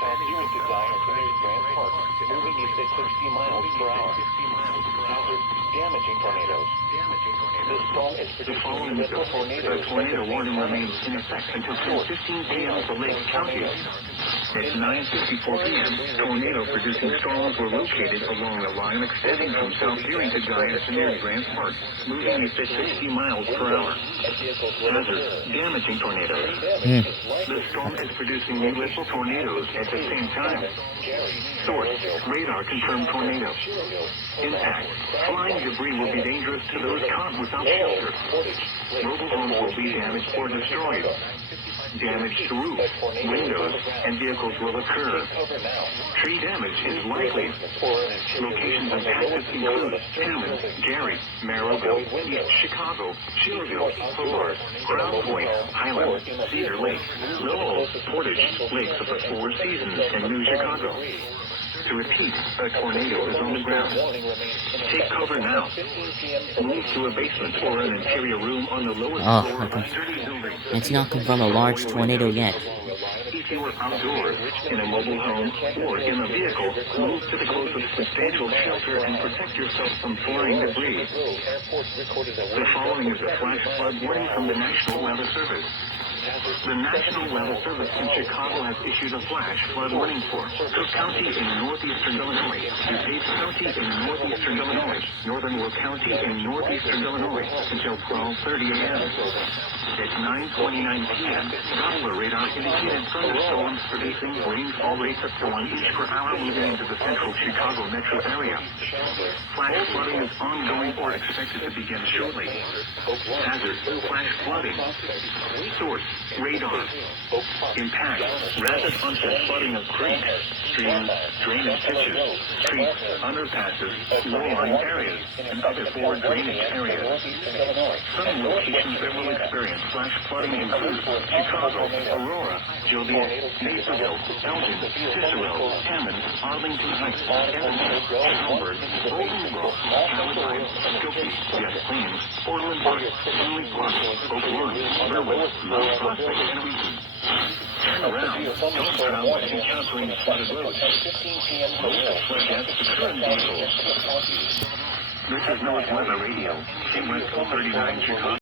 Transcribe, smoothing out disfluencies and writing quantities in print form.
due to die at Grant Park, moving east at 60 miles per hour. Hazard, damaging tornadoes. This storm is The producing following is little tornadoes. a tornado warning remains in effect until 10:15 p.m. for Lake County. At 9:54 p.m., tornado-producing storms were located along the line extending from South Deering to Giants near Grant Park, moving east at 60 miles per hour. Hazard, damaging tornadoes. The storm is producing multiple tornadoes at the same time. Source, radar confirmed tornado. Impact, flying debris will be dangerous to those caught without shelter. Mobile homes will be damaged or destroyed. Damage to roofs, windows, and vehicles will occur. Tree damage is likely. Locations impacted include Hammond, Gary, Merrillville, East Chicago, Chillville, Hobart, Crown Point, Highland, Cedar Lake, Lowell, Portage, Lakes of the Four Seasons, and New Chicago. To repeat, a tornado is on the ground. Take cover now. Move to a basement or an interior room on the lowest floor of a sturdy building. It's not confirmed a large tornado yet. If you are outdoors, in a mobile home, or in a vehicle, move to the closest substantial shelter and protect yourself from flying debris. The following is a flash flood warning from the National Weather Service. The National Weather Service in Chicago has issued a flash flood warning for Cook County in northeastern Illinois, DuPage County in northeastern Illinois, Northern Will County in northeastern Illinois until 12:30 a.m. At 9:29 p.m., Doppler radar indicated thunderstorms producing rainfall rates up to 1 inch per hour moving into the central Chicago metro area. Flash flooding is ongoing or expected to begin shortly. Hazard, flash flooding. Source, radar. Impact, rapid onset flooding of creeks, streams, drainage ditches, streets, underpasses, low-lying areas, and other forward drainage areas. Some locations that will experience flash flooding include Chicago, Aurora, Joliet, Naperville, Elgin, Cicero, Hammond, Arlington Heights, Evansville, Schaumburg, Bolingbrook, Palatine, Skokie, Des Plaines, Portland Park, Henley Park, Oak Lawn, Berwick, Mount Prospect, and Wheaton. Turn around. Don't drown when encountering flooded roads. Most floodgates occur in vehicles. This is North Weather Radio, KWEST 39 Chicago.